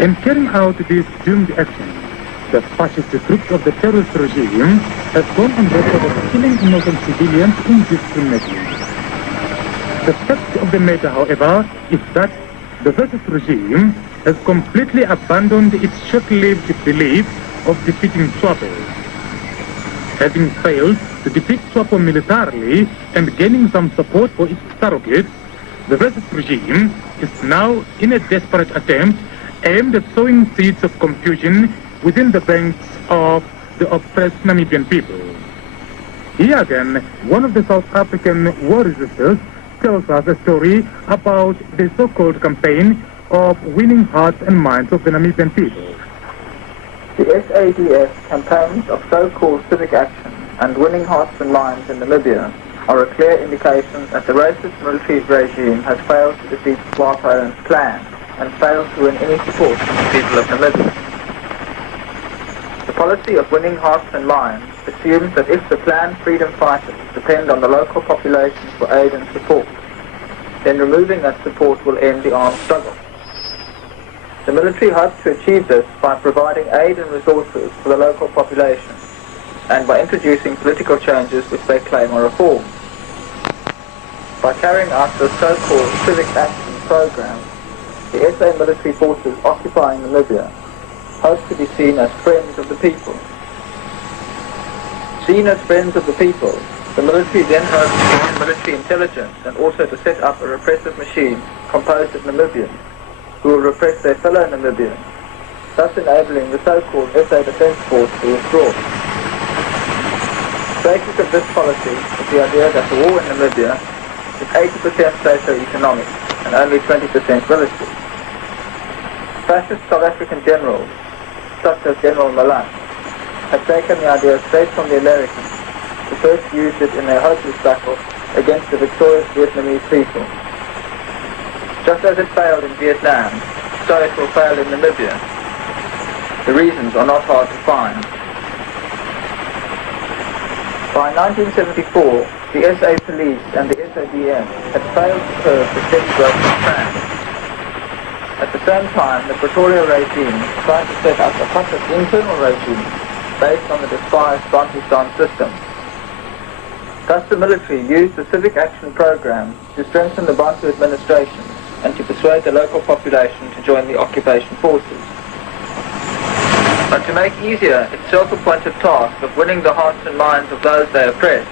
In carrying out these doomed actions, the fascist troops of the terrorist regime have gone on record of killing innocent civilians indiscriminately. The fact of the matter, however, is that the fascist regime has completely abandoned its short-lived belief of defeating SWAPO. Having failed to defeat SWAPO militarily and gaining some support for its surrogates, the fascist regime is now in a desperate attempt aimed at sowing seeds of confusion within the ranks of the oppressed Namibian people. Here again, one of the South African war resistors tells us a story about the so-called campaign of winning hearts and minds of the Namibian people. The SADF campaigns of so-called civic action and winning hearts and minds in Namibia are a clear indication that the racist military regime has failed to defeat SWAPO and its clan and failed to win any support from the people of Namibia. The policy of winning hearts and minds assumes that if the clan freedom fighters depend on the local population for aid and support, then removing that support will end the armed struggle. The military hopes to achieve this by providing aid and resources for the local population and by introducing political changes which they claim are reforms. By carrying out the so-called civic action program, the SA military forces occupying Namibia hope to be seen as friends of the people. Seen as friends of the people, the military then hopes to gain military intelligence and also to set up a repressive machine composed of Namibians who will repress their fellow Namibians, thus enabling the so-called SA Defence Force to withdraw. The basis of this policy is the idea that the war in Namibia is 80% socio-economic and only 20% military. Fascist South African generals, such as General Malan, had taken the idea straight from the Americans, who first used it in their hopeless battle against the victorious Vietnamese people. Just as it failed in Vietnam, so it will fail in Namibia. The reasons are not hard to find. By 1974, the SA police and the SADF had failed to curb the steady growth of crime. At the same time, the Pretoria regime tried to set up a fascist internal regime based on the despised Bantustan system. Thus the military used the civic action program to strengthen the Bantu administration and to persuade the local population to join the occupation forces. But to make easier its self-appointed task of winning the hearts and minds of those they oppressed,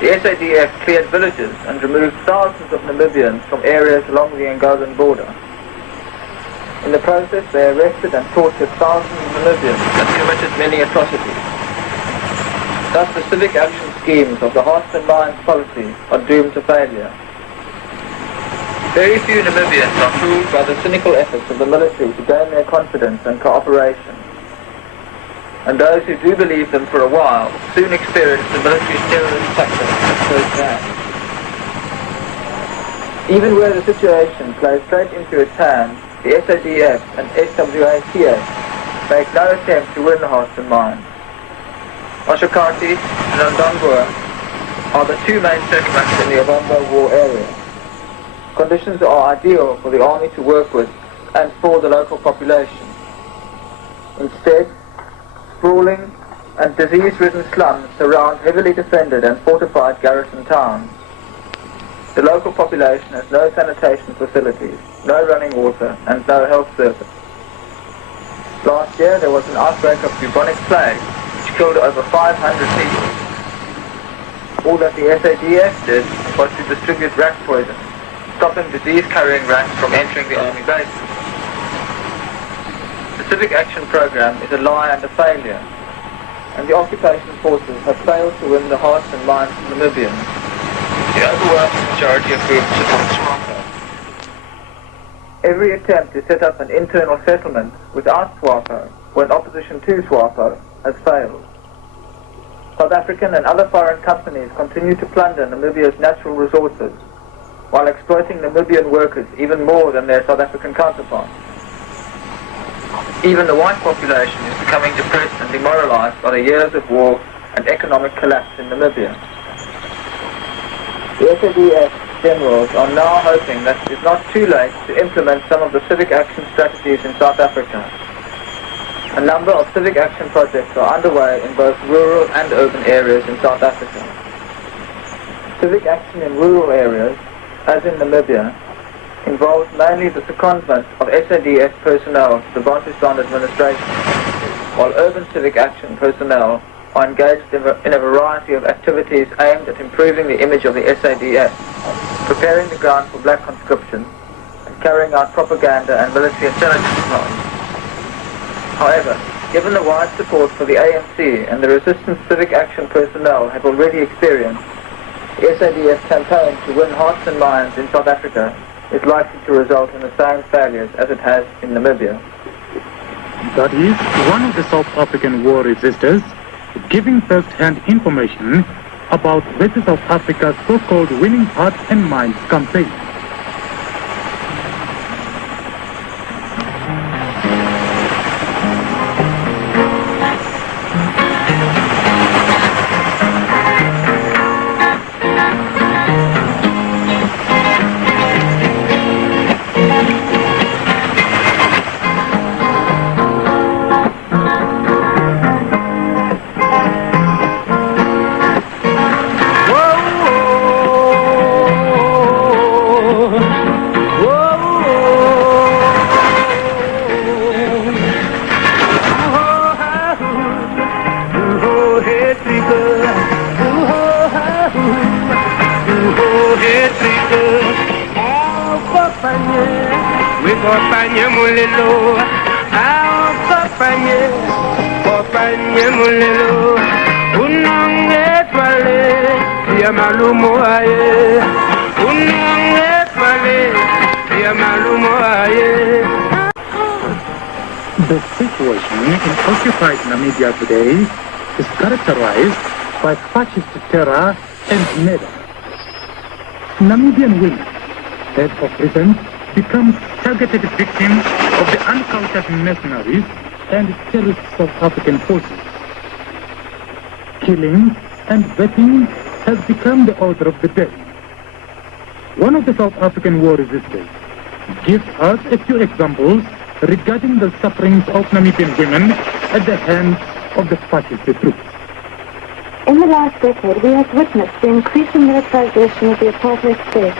the SADF cleared villages and removed thousands of Namibians from areas along the Angolan border. In the process, they arrested and tortured thousands of Namibians and committed many atrocities. Thus, the civic action schemes of the hearts and minds policy are doomed to failure. Very few Namibians are fooled by the cynical efforts of the military to gain their confidence and cooperation. And those who do believe them for a while soon experience the military's terrorist tactics at first hand. Even where the situation plays straight into its hands, the SADF and SWAPO make no attempt to win the hearts and minds. Oshakati and Ndangwa are the two main settlements in the Ovambo war area. Conditions are ideal for the army to work with and for the local population. Instead, sprawling and disease-ridden slums surround heavily defended and fortified garrison towns. The local population has no sanitation facilities, no running water, and no health service. Last year there was an outbreak of bubonic plague, which killed over 500 people. All that the SADF did was to distribute rat poison, stopping disease-carrying rats from entering the army bases. The civic action program is a lie and a failure, and the occupation forces have failed to win the hearts and minds of Namibians. The overwhelming majority of groups support SWAPO. Every attempt to set up an internal settlement without SWAPO or in opposition to SWAPO has failed. South African and other foreign companies continue to plunder Namibia's natural resources while exploiting Namibian workers even more than their South African counterparts. Even the white population is becoming depressed and demoralized by the years of war and economic collapse in Namibia. The SADF Generals are now hoping that it is not too late to implement some of the civic action strategies in South Africa. A number of civic action projects are underway in both rural and urban areas in South Africa. Civic action in rural areas, as in Namibia, involves mainly the secondment of SADF personnel to the Bantustan administration, while urban civic action personnel are engaged in a variety of activities aimed at improving the image of the SADF, preparing the ground for black conscription, and carrying out propaganda and military intelligence plans. However, given the wide support for the ANC and the resistance civic action personnel have already experienced, the SADF campaign to win hearts and minds in South Africa is likely to result in the same failures as it has in Namibia. That is, one of the South African war resistors giving first-hand information about the South Africa's so-called Winning Hearts and Minds campaign. The situation in occupied Namibia today is characterized by fascist terror and murder. Namibian women have of recent become targeted victims of the uncultured mercenaries and terrorist South African forces. Killing and vetting has become the order of the day. One of the South African war resistors gives us a few examples regarding the sufferings of Namibian women at the hands of the fascist troops. In the last decade, we have witnessed the increasing militarization of the apartheid state,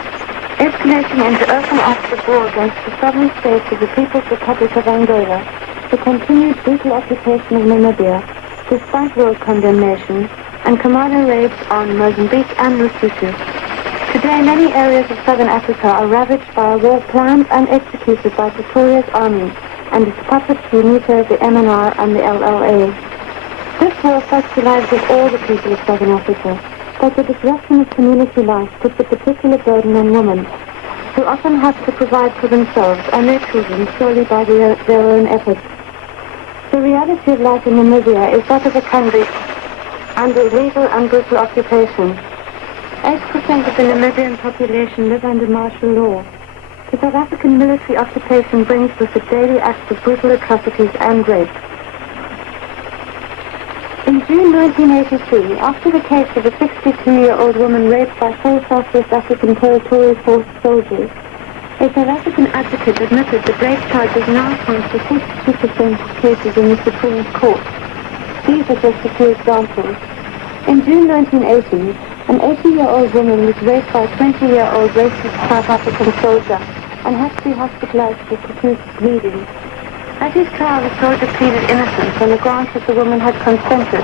escalating into open acts of war against the sovereign states of the People's Republic of Angola, the continued brutal occupation of Namibia, despite world condemnation, and commando raids on Mozambique and Lesotho. Today, many areas of southern Africa are ravaged by a war planned and executed by Pretoria's army and its puppets UNITA, the MNR, and the LLA. This war affects the lives of all the people of southern Africa, but the disruption of community life puts a particular burden on women, who often have to provide for themselves and their children solely by their own efforts. The reality of life in Namibia is that of a country under illegal and brutal occupation. 8% of the Namibian population live under martial law. The South African military occupation brings with it daily acts of brutal atrocities and rape. In June 1983, after the case of a 62-year-old woman raped by 4 South-West African Territorial Force soldiers, a South African advocate admitted that rape charges now account for 42% of cases in the Supreme Court. These are just a few examples. In June 1980, an 80-year-old woman was raped by a 20-year-old racist South African soldier and had to be hospitalized for profuse bleeding. At his trial, the soldier pleaded innocence on the grounds that the woman had consented,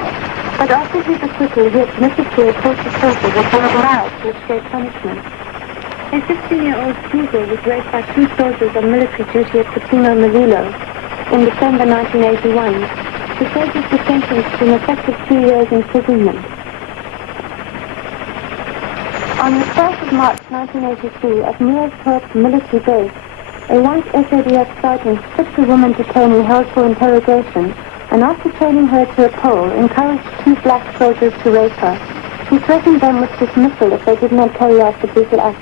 but after his acquittal, he admitted to a torture process that he was allowed to escape punishment. A 16-year-old schoolgirl was raped by 2 soldiers on military duty at Patimo Malilo in December 1981. The soldiers were sentenced to an effective 2 years imprisonment. On the 12th of March 1982, at Muirthorpe military base, a white SADF sergeant stripped a woman detainee held for interrogation, and after chaining her to a pole, encouraged 2 black soldiers to rape her. He threatened them with dismissal if they did not carry out the brutal act.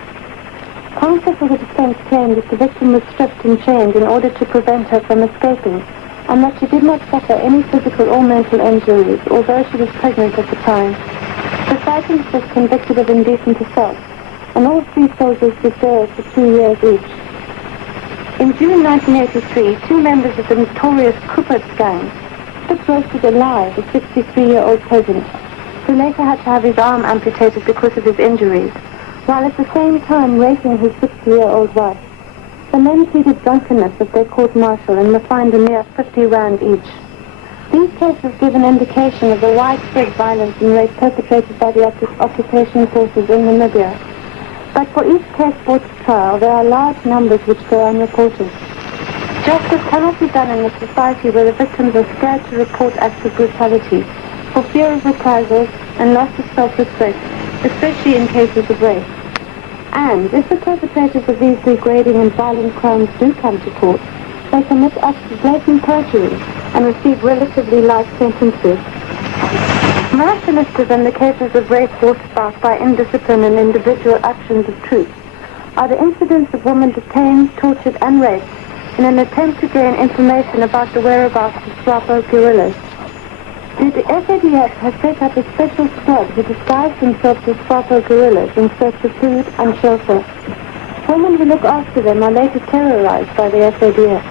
Counsel for the defense claimed that the victim was stripped and chained in order to prevent her from escaping, and that she did not suffer any physical or mental injuries, although she was pregnant at the time. The sergeant was convicted of indecent assault. and all 3 soldiers were jailed for 2 years each. In June 1983, 2 members of the notorious Kupert gang spit roasted alive a 63-year-old peasant who later had to have his arm amputated because of his injuries, while at the same time raping his 60-year-old wife. The men pleaded drunkenness at their court-martial and were fined a mere 50 rand each. These cases give an indication of the widespread violence and rape perpetrated by the occupation forces in Namibia. But for each case brought to trial, there are large numbers which go unreported. Justice cannot be done in a society where the victims are scared to report acts of brutality for fear of reprisals and loss of self-respect, especially in cases of rape. And if the perpetrators of these degrading and violent crimes do come to court, they commit acts of blatant perjury and receive relatively light sentences. More sinister than the cases of rape brought about by indiscipline and individual actions of troops are the incidents of women detained, tortured and raped in an attempt to gain information about the whereabouts of SWAPO guerrillas. The SADF has set up a special squad who disguise themselves as SWAPO guerrillas in search of food and shelter. Women who look after them are later terrorized by the SADF.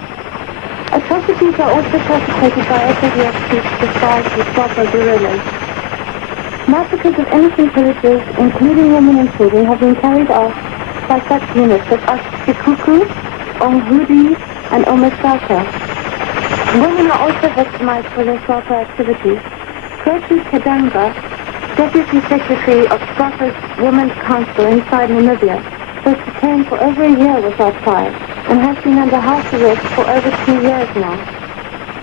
Atrocities are also perpetrated by SADF troops disguised as SWAPO guerrillas. Massacres of innocent villagers, including women and children, have been carried out by such units as Ashikuku, Onghudi, and Omasaka. Women are also victimized for their SWAPO activities. Gertrude Kadanga, Deputy Secretary of SWAPO's Women's Council inside Namibia, was detained for over a year without trial and has been under house arrest for over 2 years now.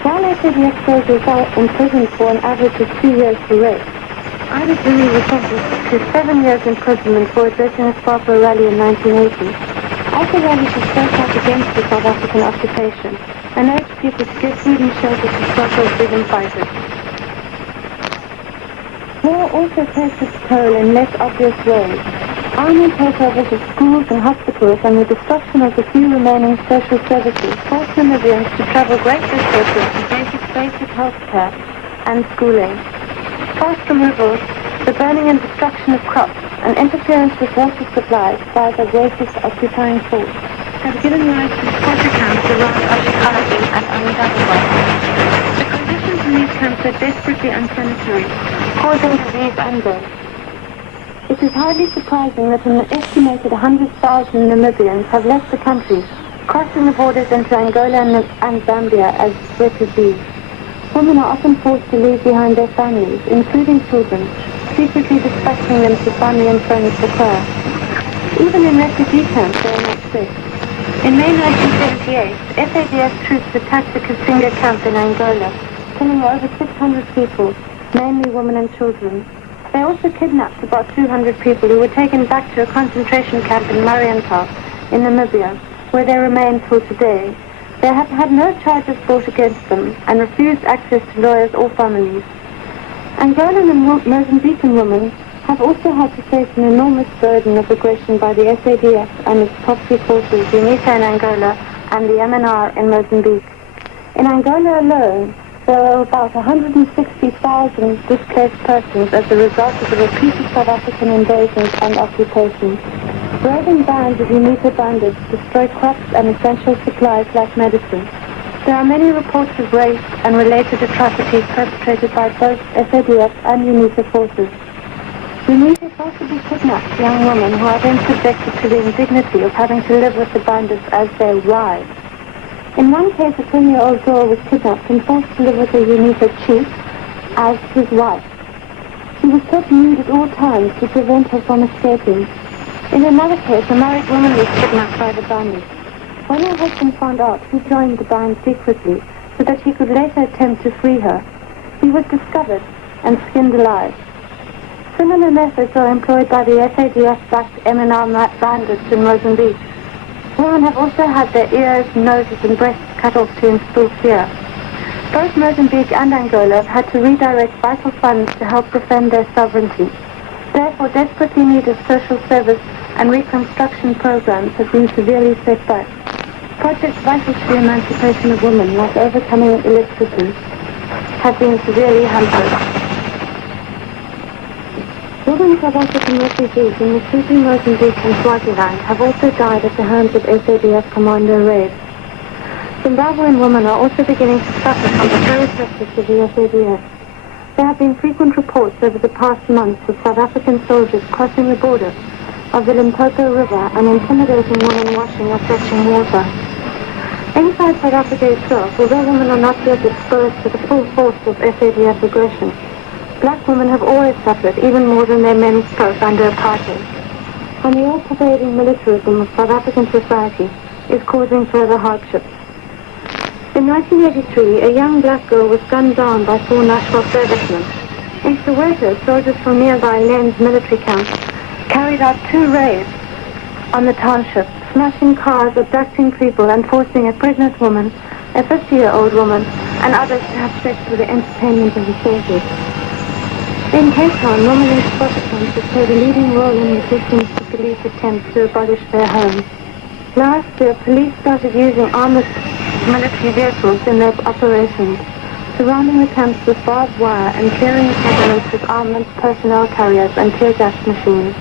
While SADF soldiers are imprisoned for an average of 2 years for rape, Ida Jimmy was sentenced to 7 years imprisonment for addressing a SWAPO rally in 1980. At the rally, she spoke out against the South African occupation and urged people to give food and shelter to SWAPO freedom fighters. War also takes its toll in less obvious ways. Army takeovers of schools and hospitals and the destruction of the few remaining social services force Namibians to travel great distances for basic health care and schooling. Forest removals, the burning and destruction of crops, and interference with water supplies by the racist occupying force have given rise to squatter camps around Ashikazi and Amitabha. The conditions in these camps are desperately unsanitary, causing disease and death. It is hardly surprising that an estimated 100,000 Namibians have left the country, crossing the borders into Angola and Zambia as refugees. Women are often forced to leave behind their families, including children, secretly dispatching them to family and friends for care. Even in refugee camps, they are not safe. In May 1978, SADF troops attacked the Kasinga camp in Angola, killing over 600 people, mainly women and children. They also kidnapped about 200 people who were taken back to a concentration camp in Mariental in Namibia, where they remain till today. They have had no charges brought against them and refused access to lawyers or families. Angolan and Mozambican women have also had to face an enormous burden of aggression by the SADF and its proxy forces, UNITA in Angola and the MNR in Mozambique. In Angola alone, there are about 160,000 displaced persons as a result of the repeated South African invasions and occupations. Roving bands of UNITA bandits destroy crops and essential supplies like medicine. There are many reports of rape and related atrocities perpetrated by both SADF and UNITA forces. UNITA forcibly kidnaps young women who are then subjected to the indignity of having to live with the bandits as their wives. In one case, a 10-year-old girl was kidnapped and forced to live with a UNITA chief as his wife. She was kept nude at all times to prevent her from escaping. In another case, a married woman was kidnapped by the bandits. When her husband found out, he joined the band secretly so that he could later attempt to free her. He was discovered and skinned alive. Similar methods are employed by the SADF-backed MNR bandits in Mozambique. Women have also had their ears, noses and breasts cut off to instill fear. Both Mozambique and Angola have had to redirect vital funds to help defend their sovereignty. Therefore, desperately needed social service and reconstruction programs have been severely set back. Projects vital to the emancipation of women, like overcoming illiteracy, have been severely hampered. Women Thousands of African refugees in Lesotho, Mozambique and Swaziland have also died at the hands of SADF commando raids. Zimbabwean women are also beginning to suffer from the terror tactics of the SADF. There have been frequent reports over the past months of South African soldiers crossing the border of the Limpopo River and intimidating women washing or fetching water. Inside South Africa itself, although women are not yet exposed to the full force of SADF aggression, black women have always suffered even more than their men spoke under apartheid. And the all-pervading militarism of South African society is causing further hardships. In 1983, a young black girl was gunned down by 4 Nashville servicemen. In Soweto, soldiers from nearby Lens military camp carried out 2 raids on the township, smashing cars, abducting people, and forcing a pregnant woman, a 50-year-old woman, and others to have sex for the entertainment of the soldiers. In Cape Town, women in Scotland have played a leading role in resisting the police attempts to abolish their homes. Last year, police started using armored military vehicles in their operations, surrounding the camps with barbed wire and clearing the settlements with armored personnel carriers and tear gas machines.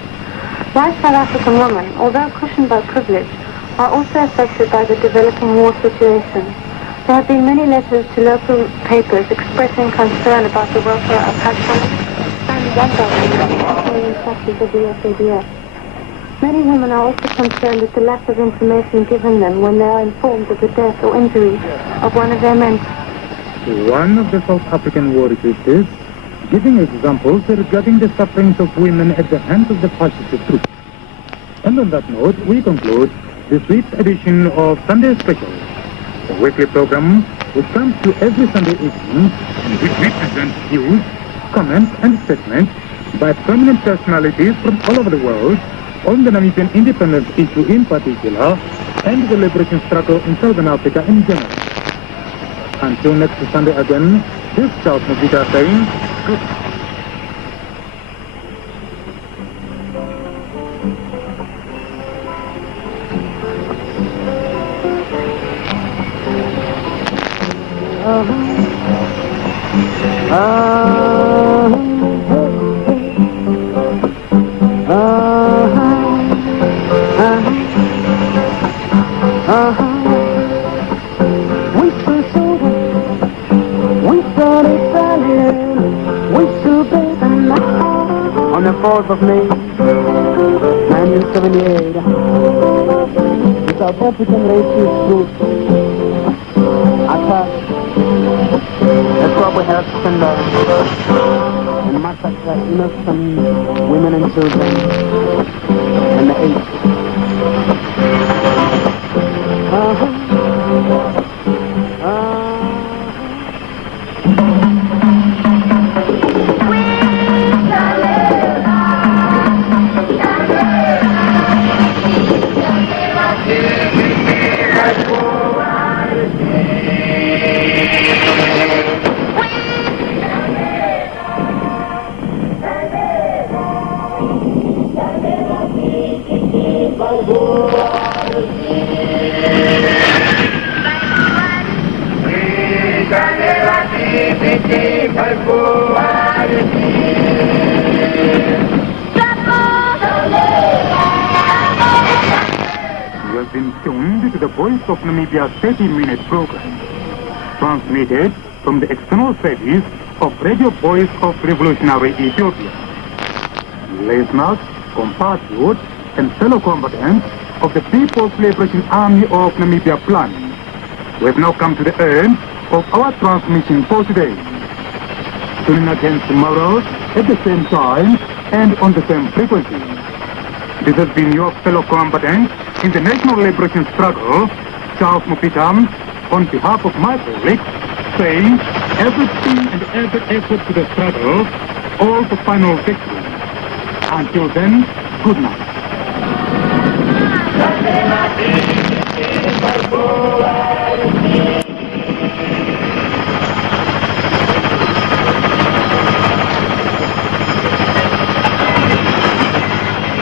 White South African women, although cushioned by privilege, are also affected by the developing war situation. There have been many letters to local papers expressing concern about the welfare of husbands and young such as the SADF. Many women are also concerned at the lack of information given them when they are informed of the death or injury of one of their men. One of the South African war researchers giving examples regarding the sufferings of women at the hands of the fascist troops. And on that note, we conclude this week's edition of Sunday Special, a weekly program which comes to every Sunday evening in which we present views, comments and statements by prominent personalities from all over the world on the Namibian independence issue in particular and the liberation struggle in Southern Africa in general. Until next Sunday again, this is Charles Mujita saying good night. On the 4th of May, 1978, the South African refugee troops attacked the SWAPO health center and massacred innocent women and children and the aged. You have been tuned to the Voice of Namibia 30-minute program, transmitted from the external service of Radio Voice of Revolutionary Ethiopia. Listeners, compatriots, and fellow combatants of the People's Liberation Army of Namibia Plan, we have now come to the end of our transmission for today. Tune in again tomorrow at the same time and on the same frequency. This has been your fellow combatant in the national liberation struggle, Charles Mupitam, on behalf of my colleagues, saying everything and every effort to the struggle, all for final victory. Until then, good night.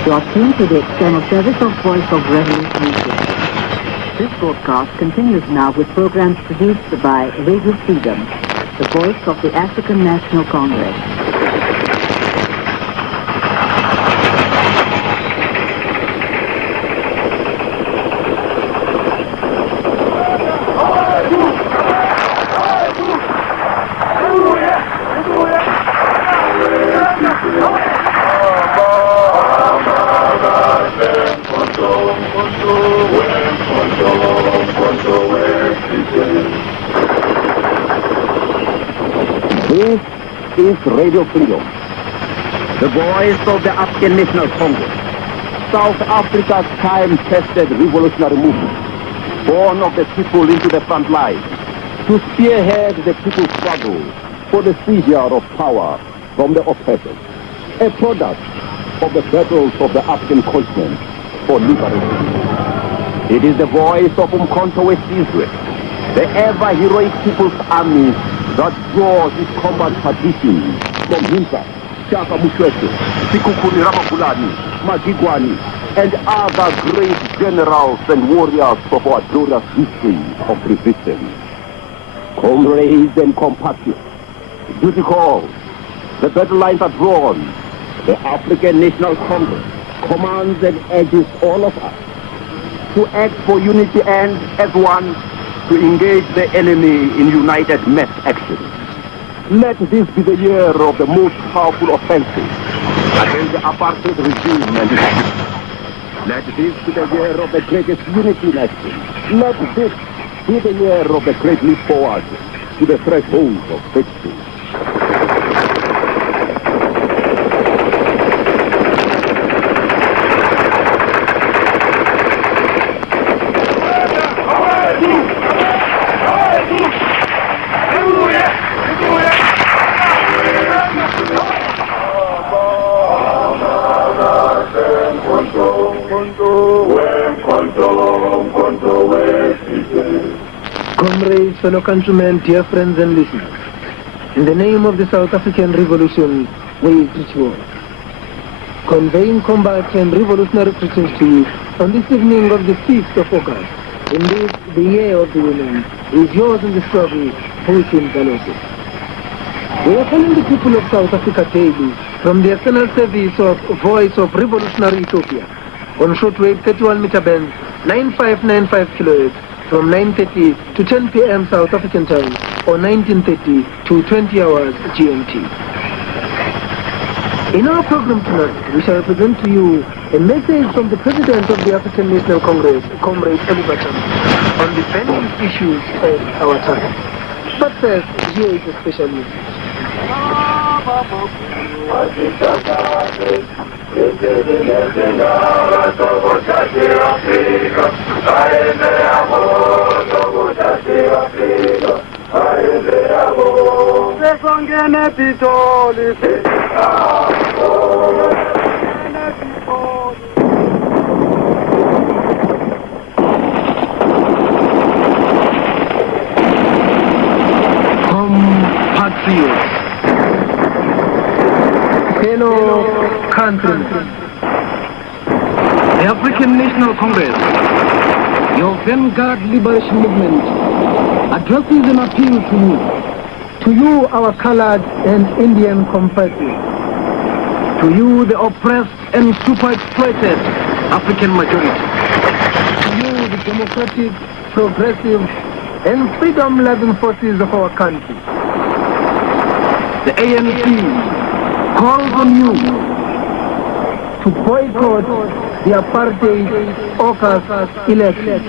You are tuned to the external service of Voice of Revolutionary Ethiopia. This broadcast continues now with programs produced by Radio Freedom, the voice of the African National Congress. is Radio Freedom, the voice of the African National Congress, South Africa's time-tested revolutionary movement, born of the people into the front line, to spearhead the people's struggle for the seizure of power from the oppressors, a product of the battles of the African continent for liberation. It is the voice of Umkhonto weSizwe, the ever-heroic people's army that draws its combat traditions from Himsa, Shaka Mushwete, Sikukuni Ramapulani, Magigwani, and other great generals and warriors of our glorious history of resistance. Comrades and compatriots, duty calls, the battle lines are drawn. The African National Congress commands and urges all of us to act for unity and, as one, to engage the enemy in united mass action. Let this be the year of the most powerful offensive against the apartheid regime and its people. Let this be the year of the greatest unity in action. Let this be the year of the great leap forward to the threshold of victory. Comrades, fellow countrymen, dear friends and listeners, in the name of the South African Revolution, we greet you all. Conveying combat and revolutionary greetings to you on this evening of the 5th of August, indeed the year of the women, is yours in the struggle, Putin Balosi. We are calling the people of South Africa daily from the external service of Voice of Revolutionary Ethiopia on shortwave 31 meter bands, 9595 kHz, from 9:30 to 10 p.m. South African time, or 19:30 to 20 hours GMT. In our program tonight, we shall present to you a message from the President of the African National Congress, Comrade Oliver Tambo, on the burning issues of our time. But first, here is a special message. Compatriots, fellow countrymen, the African National Congress, your vanguard liberation movement, addresses an appeal to you, our colored and Indian compatriots, to you, the oppressed and super-exploited African majority, to you, the democratic, progressive, and freedom-loving forces of our country. The ANC calls on you to boycott the apartheid August election.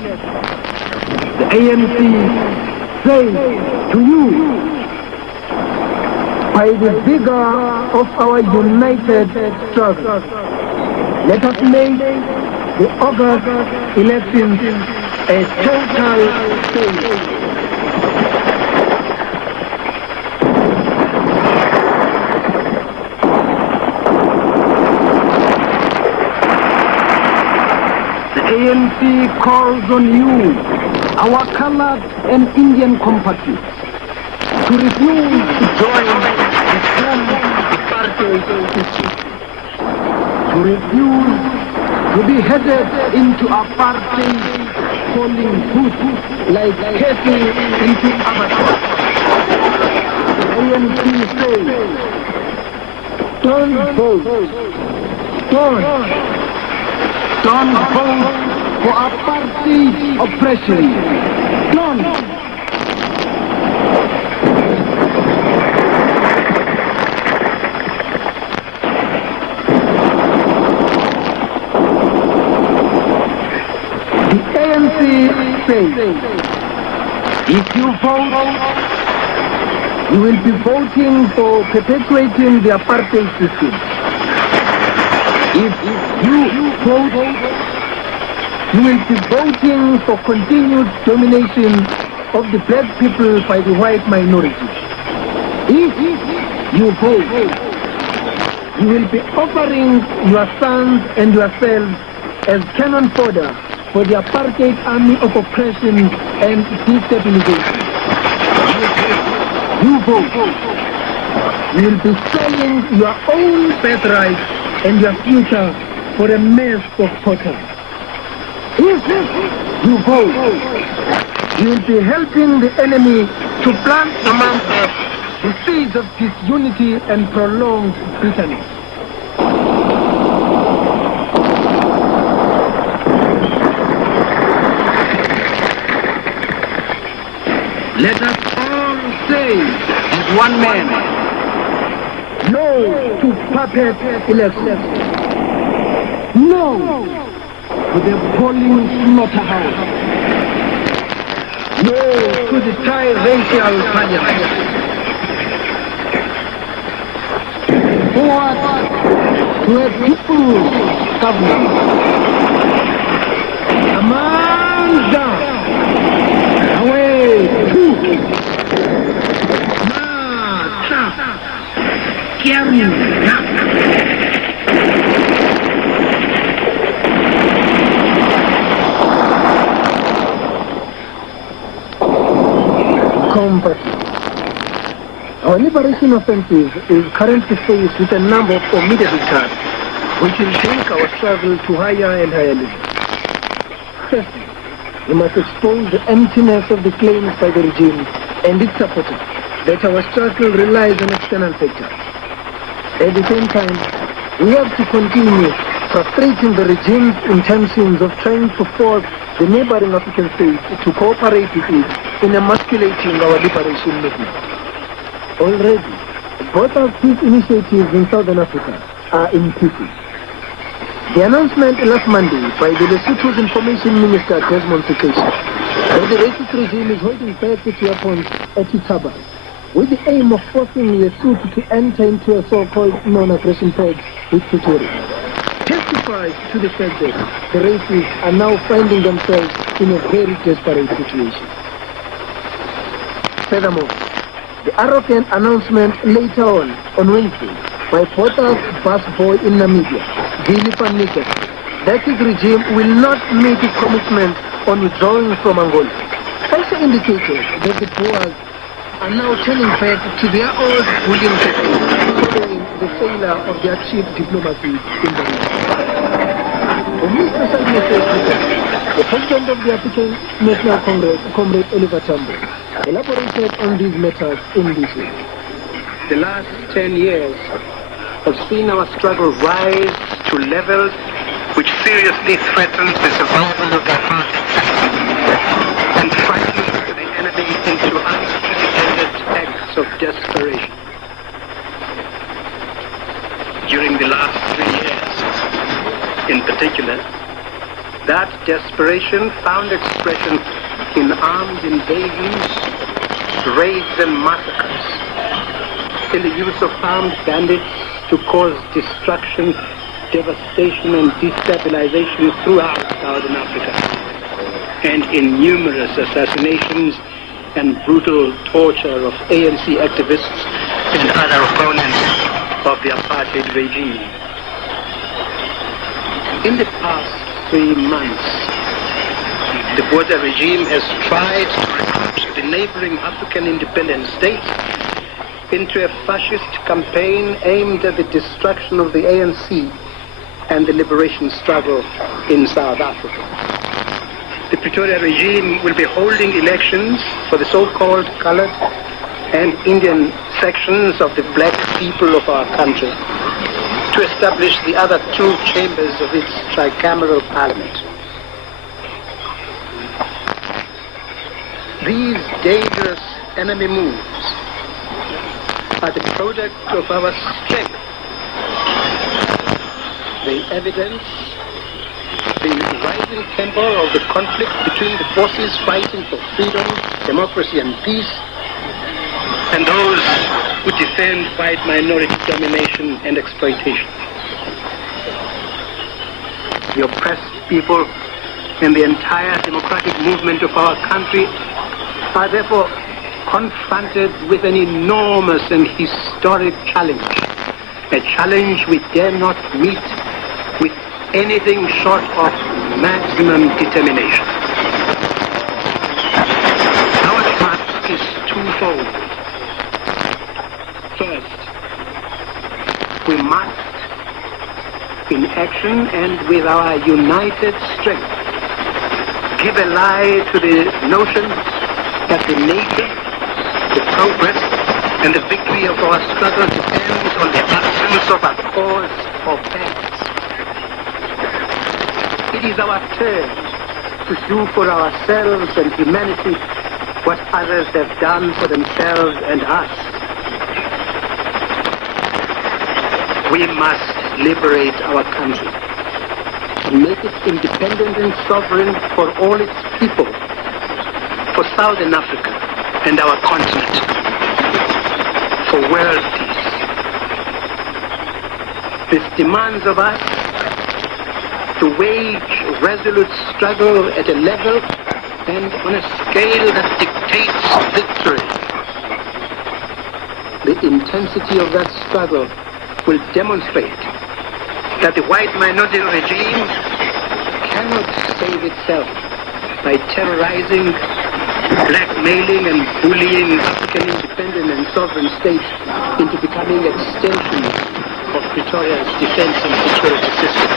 The ANC says to you, by the vigor of our united struggle, let us make the August elections a total failure. ANC calls on you, our colored and Indian compatriots, to refuse to join the term apartheid system, to refuse to be headed into apartheid falling foot like cattle into abattoirs. The ANC says, don't vote, don't vote for apartheid oppression. Don't. The ANC says, if you vote You will be voting for perpetuating the apartheid system. If you vote, you will be voting for continued domination of the black people by the white minority. If you vote, you will be offering your sons and yourselves as cannon fodder for the apartheid army of oppression and destabilization. You vote. You will be selling your own birthright and your future for a mess of potter. If you vote, you will be helping the enemy to plant among us the seeds of disunity and prolonged bitterness. Let us all say as one man, no to puppet elections. No to the polling slaughterhouse. No to the tri-racial parliament. Forward to a people's government. Amanda, away to Mata, Kiamu. Our liberation offensive is currently faced with a number of formidable tasks, which will take our struggle to higher and higher levels. Firstly, we must expose the emptiness of the claims by the regime and its supporters that our struggle relies on external factors. At the same time, we have to continue frustrating the regime's intentions of trying to force the neighboring African states to cooperate with it in emasculating our liberation movement. Already, both of these initiatives in Southern Africa are in pieces. The announcement last Monday by the Lesotho's Information Minister Desmond Tutu that the racist regime is holding back its weapons at Itaba with the aim of forcing Lesotho to enter into a so-called non-aggression pact with Pretoria testifies to the fact that the racists are now finding themselves in a very desperate situation. Furthermore, the arrogant announcement later on Wednesday, by Pota's bus boy in Namibia, Billy van Niken, that his regime will not meet its commitment on withdrawing from Angola, also indicated that the Boers are now turning back to their old bullying techniques following the failure of their cheap diplomacy in the region. For Mr. the president of the African National Congress, Comrade Oliver Tambo, elaborated on these matters in this way. The last 10 years have seen our struggle rise to levels which seriously threaten the survival of the apartheid system and frighten the enemy into unprecedented acts of desperation. During the last 3 years, in particular, that desperation found expression in armed invasions, raids and massacres, in the use of armed bandits to cause destruction, devastation and destabilization throughout Southern Africa, and in numerous assassinations and brutal torture of ANC activists and other opponents of the apartheid regime. In the past 3 months, the Botha regime has tried to recruit the neighboring African independent states into a fascist campaign aimed at the destruction of the ANC and the liberation struggle in South Africa. The Pretoria regime will be holding elections for the so-called colored and Indian sections of the black people of our country to establish the other 2 chambers of its tricameral parliament. These dangerous enemy moves are the product of our strength. They evidence the rising tempo of the conflict between the forces fighting for freedom, democracy and peace, and those who defend white minority domination and exploitation. The oppressed people and the entire democratic movement of our country are therefore confronted with an enormous and historic challenge, a challenge we dare not meet with anything short of maximum determination. Our task is twofold. First, we must, in action and with our united strength, give a lie to the notion that the nature, the progress, and the victory of our struggle depends on the absence of a cause or facts. It is our turn to do for ourselves and humanity what others have done for themselves and us. We must liberate our country and make it independent and sovereign for all its people, for Southern Africa and our continent, for world peace. This demands of us to wage resolute struggle at a level and on a scale that dictates victory. The intensity of that struggle will demonstrate that the white minority regime cannot save itself by terrorizing, blackmailing and bullying African independent and sovereign states into becoming extensions of Pretoria's defense and security system.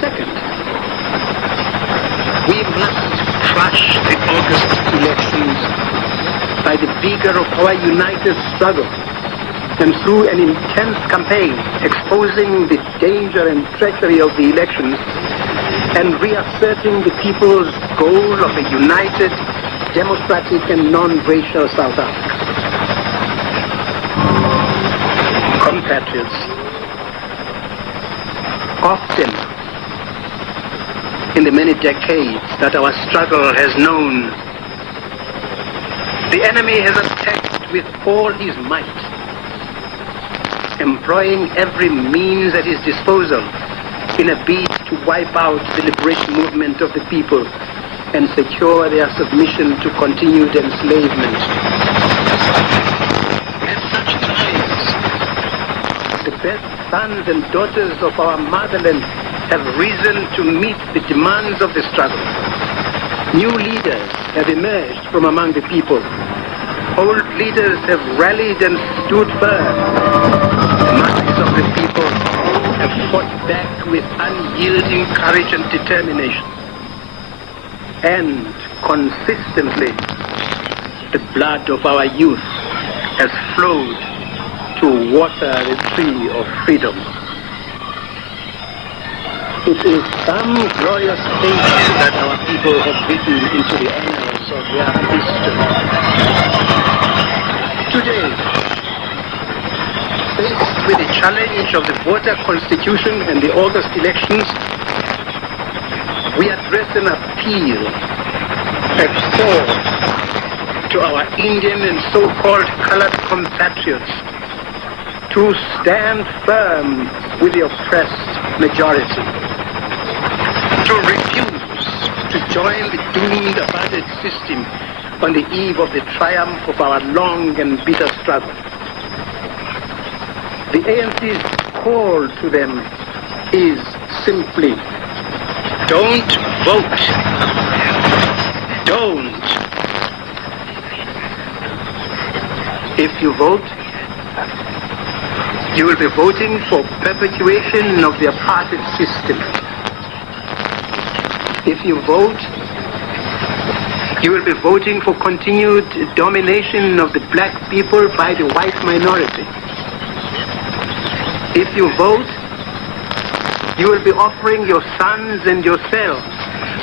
Second, we must crush the August elections by the vigor of our united struggle and through an intense campaign exposing the danger and treachery of the elections and reasserting the people's goal of a united, democratic and non-racial South Africa. Compatriots, often in the many decades that our struggle has known, the enemy has attacked with all his might, employing every means at his disposal in a bid to wipe out the liberation movement of the people and secure their submission to continued enslavement. At such times, the best sons and daughters of our motherland have risen to meet the demands of the struggle. New leaders have emerged from among the people. Old leaders have rallied and stood firm. The masses of the people have fought back with unyielding courage and determination. And consistently, the blood of our youth has flowed to water the tree of freedom. It is some glorious pages that our people have written into the annals of their history. Today, faced with the challenge of the voter constitution and the August elections, we address an appeal, a call to our Indian and so-called colored compatriots to stand firm with the oppressed majority, to refuse to join the doomed apartheid system on the eve of the triumph of our long and bitter struggle. The ANC's call to them is simply, don't vote. Don't. If you vote, you will be voting for perpetuation of the apartheid system. If you vote, you will be voting for continued domination of the black people by the white minority. If you vote, you will be offering your sons and yourselves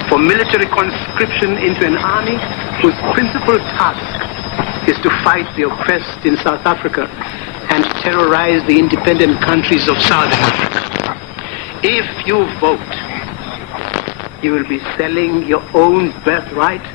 for military conscription into an army whose principal task is to fight the oppressed in South Africa and terrorize the independent countries of Southern Africa. If you vote, you will be selling your own birthright